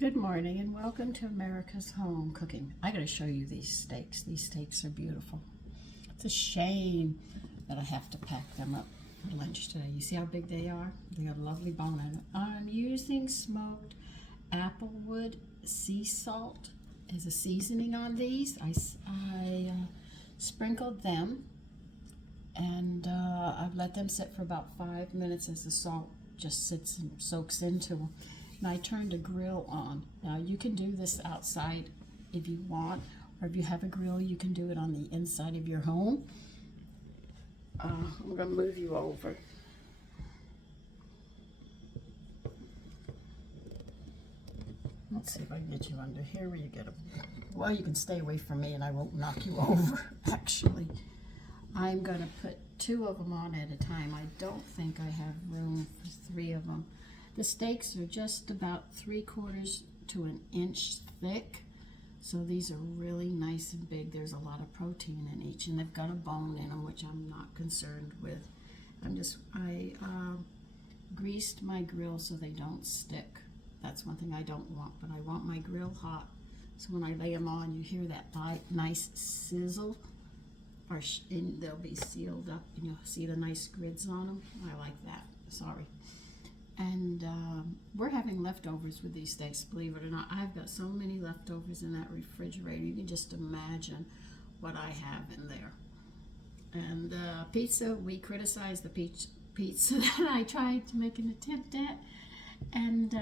Good morning and welcome to America's Home Cooking. I gotta show you these steaks. These steaks are beautiful. It's a shame that I have to pack them up for lunch today. You see how big they are? They got a lovely bone in them. I'm using smoked applewood sea salt as a seasoning on these. I sprinkled them and I've let them sit for about 5 minutes as the salt just sits and soaks into them. And I turned a grill on. Now you can do this outside if you want, or if you have a grill, you can do it on the inside of your home. I'm gonna move you over. Let's see if I can get you under here where you get a, well, you can stay away from me and I won't knock you over, actually. I'm gonna put 2 of them on at a time. I don't think I have room for 3 of them. The steaks are just about 3/4 to an inch thick. So these are really nice and big. There's a lot of protein in each, and they've got a bone in them, which I'm not concerned with. I greased my grill so they don't stick. That's one thing I don't want, but I want my grill hot. So when I lay them on, you hear that nice sizzle, and they'll be sealed up, and you'll see the nice grids on them. I like that. Sorry. And we're having leftovers with these steaks, believe it or not. I've got so many leftovers in that refrigerator. You can just imagine what I have in there. And pizza, we criticized the pizza that I tried to make an attempt at. And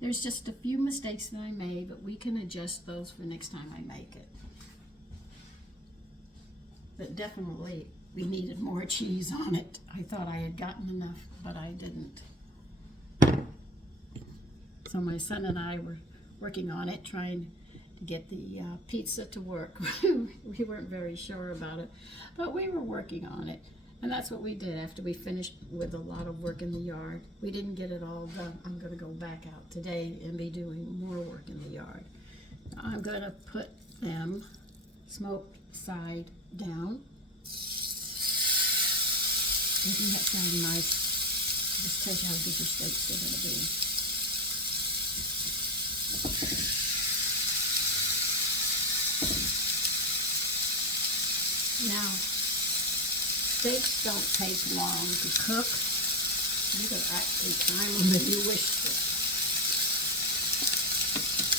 there's just a few mistakes that I made, but we can adjust those for next time I make it. But definitely, we needed more cheese on it. I thought I had gotten enough, but I didn't. So my son and I were working on it, trying to get the pizza to work. We weren't very sure about it, but we were working on it. And that's what we did after we finished with a lot of work in the yard. We didn't get it all done. I'm going to go back out today and be doing more work in the yard. I'm going to put them smoked side down. Isn't that sound nice? Just tells you how good your steaks are going to be. Now, steaks don't take long to cook. You can actually time them if you wish to.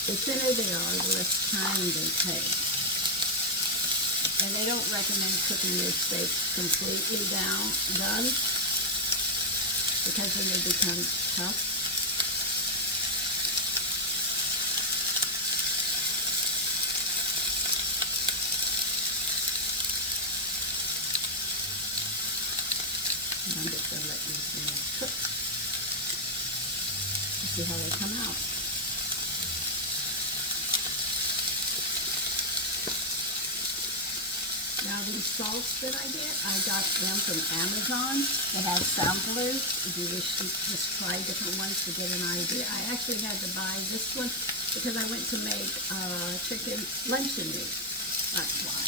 The thinner they are, the less time they take. And they don't recommend cooking your steaks completely done, because then they become tough. I'm just going to let these things cook and see how they come out. Now these salts that I get, I got them from Amazon. They have samplers if you wish to just try different ones to get an idea. I actually had to buy this one because I went to make chicken luncheon meat. That's why.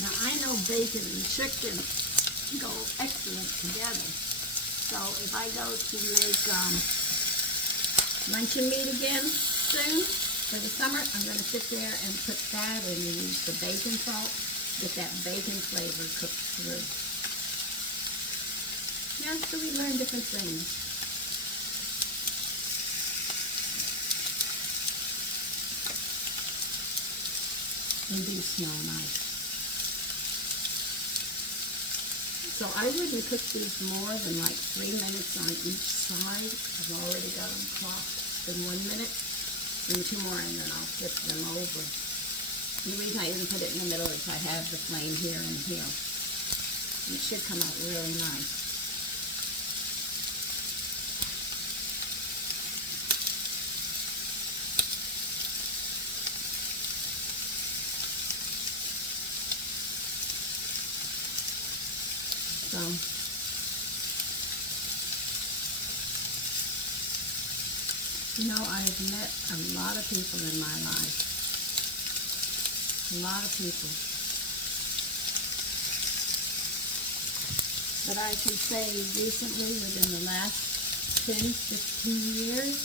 Now I know bacon and chicken go excellent together. So if I go to make luncheon meat again soon for the summer, I'm going to sit there and put that and use the bacon salt, get that bacon flavor cooked through. Yeah, so we learn different things. They do smell nice. So I wouldn't cook these more than like 3 minutes on each side. I've already got them clocked. It's been 1 minute, and 2 more, and then I'll flip them over. The reason I didn't put it in the middle is I have the flame here and here. And it should come out really nice. So, you know, I have met a lot of people in my life. A lot of people. But I can say recently, within the last 10, 15 years,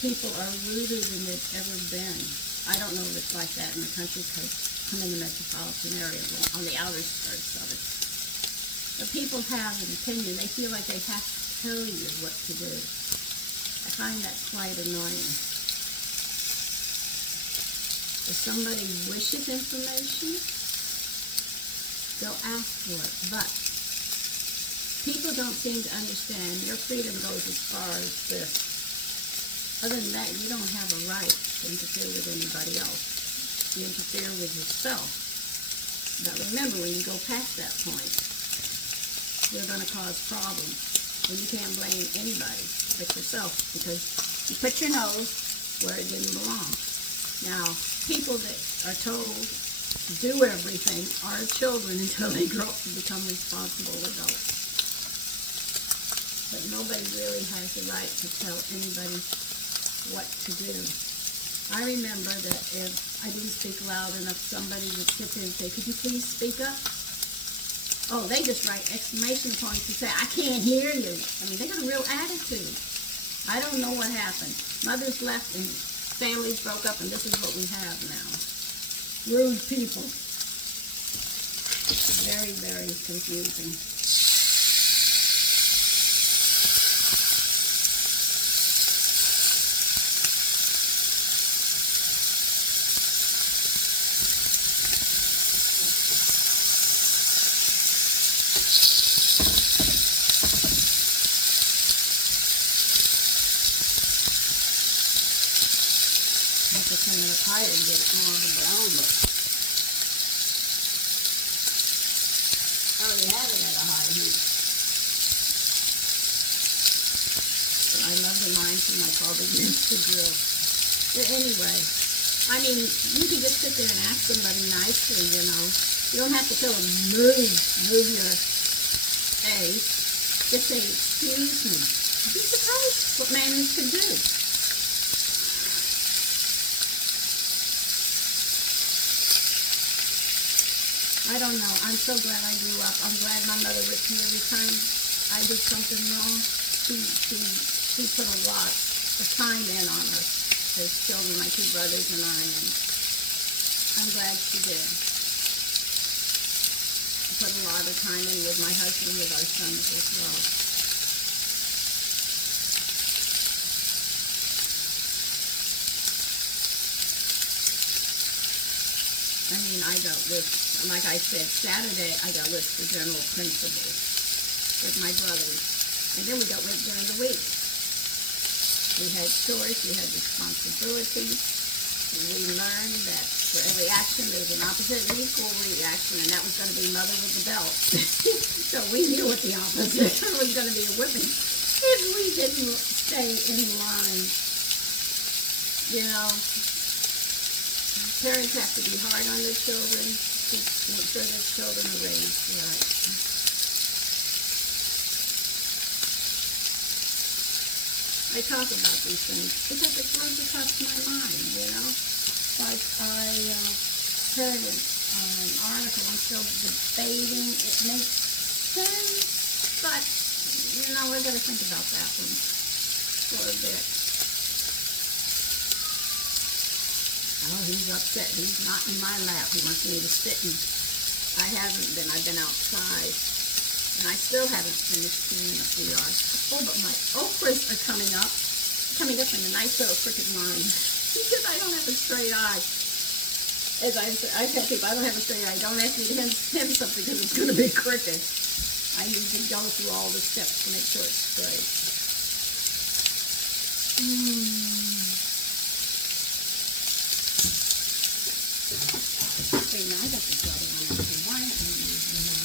people are ruder than they've ever been. I don't know if it's like that in the country because I'm in the metropolitan area, on the outer skirts of it. But people have an opinion. They feel like they have to tell you what to do. I find that quite annoying. If somebody wishes information, they'll ask for it. But people don't seem to understand your freedom goes as far as this. Other than that, you don't have a right to interfere with anybody else. You interfere with yourself. But remember, when you go past that point, you're going to cause problems. And you can't blame anybody but yourself because you put your nose where it didn't belong. Now, people that are told to do everything are children until they grow up to become responsible adults. But nobody really has the right to tell anybody what to do. I remember that if I didn't speak loud enough, somebody would sit there and say, "Could you please speak up?" Oh, they just write exclamation points and say, "I can't hear you." I mean, they got a real attitude. I don't know what happened. Mothers left and families broke up, and this is what we have now. Rude people. Very, very confusing. Turn it up higher and get it more of a brown look. I already have it at a high heat. But I love the lines from my father used to drill. But anyway, I mean, you can just sit there and ask somebody nicely, you know. You don't have to tell them, move your face. Just say, "Excuse me." You'd be surprised what manners can do. I don't know. I'm so glad I grew up. I'm glad my mother whipped me every time I did something wrong. She put a lot of time in on us as children, my two brothers and I, and I'm glad she did. She put a lot of time in with my husband, with our sons as well. I mean, I got lists, like I said, Saturday I got lists for general principles with my brothers. And then we got with during the week. We had chores, we had responsibilities. And we learned that for every action there's an opposite and equal reaction, and that was going to be mother with the belt. So we knew what the opposite was going to be, a whipping, if we didn't stay in line. You know, parents have to be hard on their children to make sure their children are raised right. I talk about these things because it runs across my mind, you know. Like I heard an article, I'm still debating, it makes sense, but, you know, we're going to think about that one for a bit. Oh, he's upset. He's not in my lap. He wants me to sit and I haven't been. I've been outside. And I still haven't finished cleaning up the yard. Oh, but my okras are coming up in a nice little crooked line. Because I don't have a straight eye. As I tell people, I don't have a straight eye. Don't ask me to hem something because it's going to be crooked. I need to go through all the steps to make sure it's straight. Okay, now I got this other one. Why am I using that?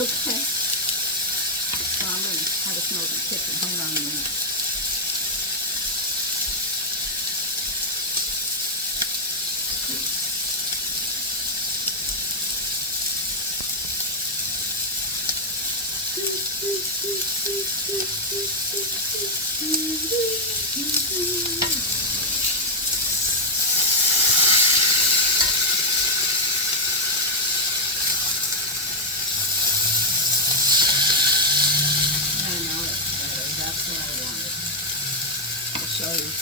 Okay. So I'm going to have a smoky kitchen. Hold on a minute. Show you.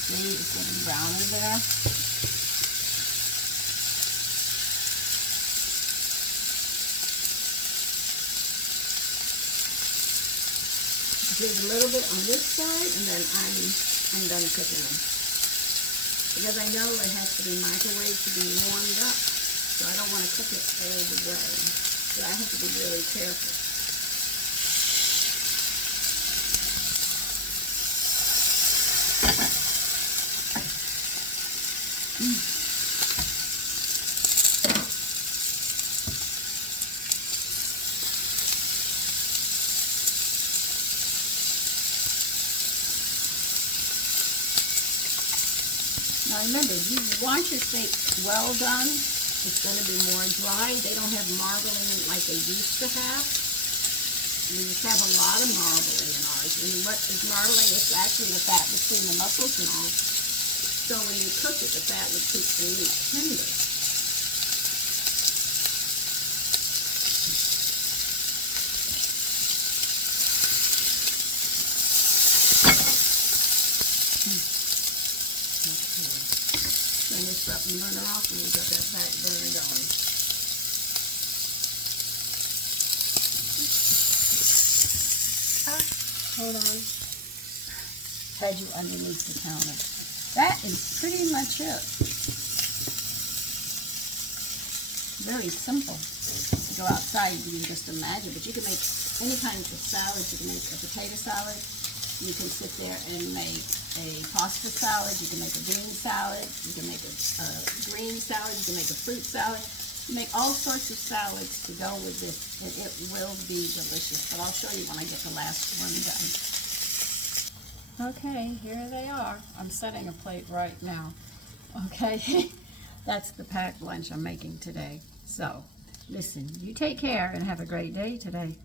See, it's getting browner there. Just a little bit on this side, and then I'm done cooking them. Because I know it has to be microwaved to be warmed up, so I don't want to cook it all the way. So I have to be really careful. Now remember, if you want your steak well done, it's going to be more dry. They don't have marbling like they used to have. We used to have a lot of marbling in ours. And what is marbling? It's actually the fat between the muscles and all. So when you cook it, the fat would keep the meat tender. Turn this up and burn it off, and we've got that fat burner going. Hold on. Had you underneath the counter. That is pretty much it. Very simple. To go outside, you can just imagine, but you can make any kind of salad. You can make a potato salad. You can sit there and make a pasta salad. You can make a bean salad. You can make a green salad. You can make a fruit salad. You make all sorts of salads to go with this, and it will be delicious. But I'll show you when I get the last one done. Okay, here they are. I'm setting a plate right now. Okay, that's the packed lunch I'm making today. So, listen, you take care and have a great day today.